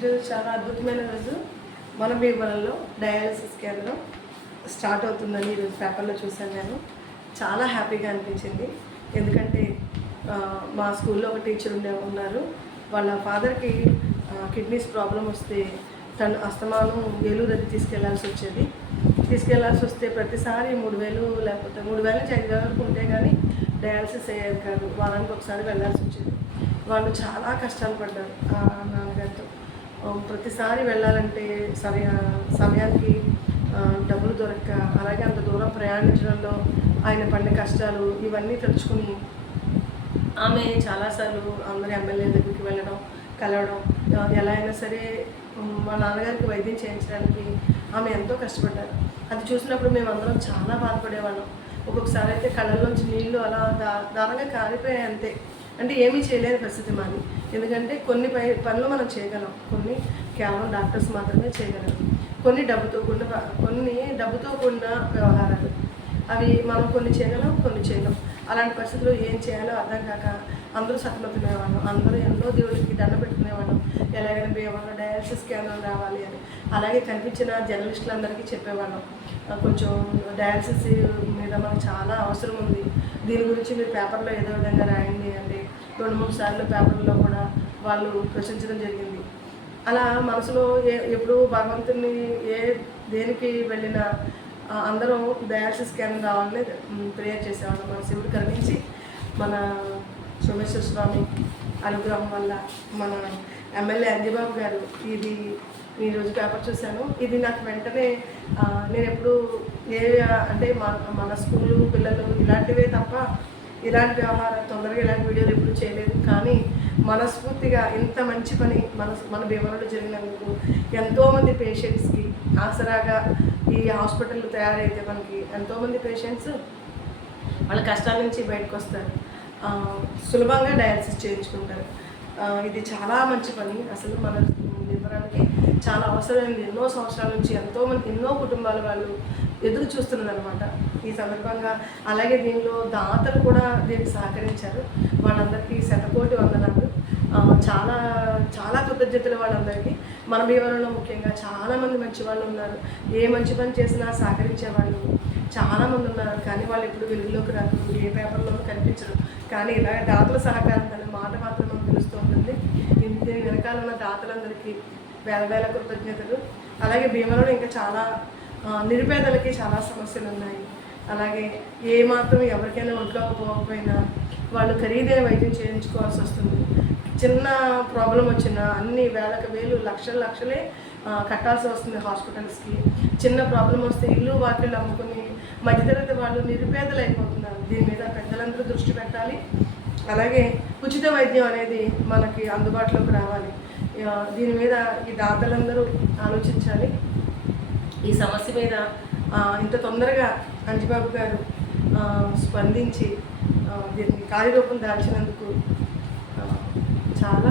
ఈరోజు చాలా అద్భుతమైన రోజు. మన భీమవరంలో డయాలసిస్ కేంద్రం స్టార్ట్ అవుతుందని ఈరోజు పేపర్లో చూశాను. నేను చాలా హ్యాపీగా అనిపించింది. ఎందుకంటే మా స్కూల్లో ఒక టీచర్ ఉన్నారు. వాళ్ళ ఫాదర్కి కిడ్నీస్ ప్రాబ్లం వస్తే తను అస్తమానం ఏలూరు అది తీసుకెళ్లాల్సి వస్తే ప్రతిసారి 3,000 లేకపోతే 3,000 నుంచి 5,000 వరకు ఉంటే కానీ డయాలసిస్ అయ్యేది కాదు. వారానికి ఒకసారి వెళ్ళాల్సి వచ్చేది. వాళ్ళు చాలా కష్టాలు పడ్డారు నాన్నగారితో. ప్రతిసారి వెళ్ళాలంటే సమయానికి డబ్బులు దొరక్క, అలాగే అంత దూరం ప్రయాణించడంలో ఆయన పడిన కష్టాలు ఇవన్నీ తెలుసుకుని ఆమె చాలాసార్లు అందరి ఎమ్మెల్యే దగ్గరికి వెళ్ళడం, కలవడం, ఎలా అయినా సరే మా నాన్నగారికి వైద్యం చేయించడానికి ఆమె ఎంతో కష్టపడ్డారు. అది చూసినప్పుడు మేమందరం చాలా బాధపడేవాళ్ళం. ఒక్కొక్కసారి అయితే కళ్ళల్లోంచి నీళ్లు అలా దారంగా కారిపోయాయి అంతే. అంటే ఏమీ చేయలేని పరిస్థితి మాది. ఎందుకంటే కొన్ని పనులు మనం చేయగలం, కొన్ని కేవలం డాక్టర్స్ మాత్రమే చేయగలం. కొన్ని డబ్బుతో కూడిన వ్యవహారాలు, అవి మనం కొన్ని చేయగలం, కొన్ని చేయలేం. అలాంటి పరిస్థితుల్లో ఏం చేయాలో అర్థం కాక అందరూ సతమతమయ్యేవాళ్ళం. అందరూ ఎన్నో దేవుడికి దండ పెట్టుకునేవాళ్ళం, ఎలాగైనా భీమవరంలో డయాలసిస్ కేంద్రం రావాలి అని. అలాగే కనిపించిన జర్నలిస్టులందరికీ చెప్పేవాళ్ళం, కొంచెం డయాలసిస్ మీద మనకు చాలా అవసరం ఉంది, దీని గురించి మీరు పేపర్లో ఏదో విధంగా రాయండి అంటే 2-3 సార్లు పేపర్లో కూడా వాళ్ళు ప్రచురించడం జరిగింది. అలా మనసులో ఎప్పుడు భగవంతుని దేనికి వెళ్ళినా అందరూ డయాలసిస్ కేంద్రం రావాలని ప్రేయర్ చేసేవాళ్ళం. మన శివుడు కరుణించి మన సోమేశ్వర స్వామి అనుగ్రహం వల్ల మన ఎమ్మెల్యే అంజిబాబు గారు ఈరోజు పేపర్ చూశాను. ఇది నాకు వెంటనే నేను ఎప్పుడు అంటే మన స్కూలు పిల్లలు ఇలాంటివే తప్ప ఇలాంటి వ్యవహారం తొందరగా ఇలాంటి వీడియోలు ఎప్పుడు చేయలేదు. కానీ మనస్ఫూర్తిగా ఇంత మంచి పని మన భీమవరంలో జరిగినందుకు ఎంతోమంది పేషెంట్స్కి ఆసరాగా ఈ హాస్పిటల్ తయారైతే మనకి ఎంతోమంది పేషెంట్స్ వాళ్ళ కష్టాల నుంచి బయటకు వస్తారు, సులభంగా డయాలసిస్ చేయించుకుంటారు. ఇది చాలా మంచి పని. అసలు మన భీమవరానికి చాలా అవసరమైంది. ఎన్నో సంవత్సరాల నుంచి ఎన్నో కుటుంబాల వాళ్ళు ఎదురు చూస్తున్నది అనమాట ఈ సందర్భంగా. అలాగే దీనిలో దాతలు కూడా దీనికి సహకరించారు. వాళ్ళందరికీ శతకోటి వందనాలు. చాలా చాలా కృతజ్ఞతలు వాళ్ళందరికీ. మన భీమవరంలో ముఖ్యంగా చాలామంది మంచి వాళ్ళు ఉన్నారు. ఏ మంచి పని చేసినా సహకరించే వాళ్ళు చాలామంది ఉన్నారు. కానీ వాళ్ళు ఎప్పుడు వెలుగులోకి రాదు, ఏ పేపర్లోనూ కనిపించరు. కానీ ఇలా దాతల సహకారం అనే మాట మాత్రం మనకు తెలుస్తూ ఉంటుంది. దీని వెనకాల ఉన్న దాతలందరికీ వేల కృతజ్ఞతలు. అలాగే భీమవరంలో ఇంకా చాలా నిరుపేదలకి చాలా సమస్యలు ఉన్నాయి. అలాగే ఏమాత్రం ఎవరికైనా ఒంట్లో పోకపోయినా వాళ్ళు ఖరీదైన వైద్యం చేయించుకోవాల్సి వస్తుంది. చిన్న ప్రాబ్లం వచ్చినా అన్ని వేలు లక్షలే కట్టాల్సి వస్తుంది హాస్పిటల్స్కి. చిన్న ప్రాబ్లం వస్తే ఇల్లు వాకిళ్ళు అమ్ముకుని మధ్యతరగతి వాళ్ళు నిరుపేదలు అయిపోతున్నారు. దీని మీద పెద్దలందరూ దృష్టి పెట్టాలి. అలాగే ఉచిత వైద్యం అనేది మనకి అందుబాటులోకి రావాలి. దీని మీద ఈ దాతలందరూ ఆలోచించాలి. ఈ సమస్య మీద ఇంత తొందరగా అంజిబాబు గారు స్పందించి దీనికి కార్యరూపం దాల్చినందుకు చాలా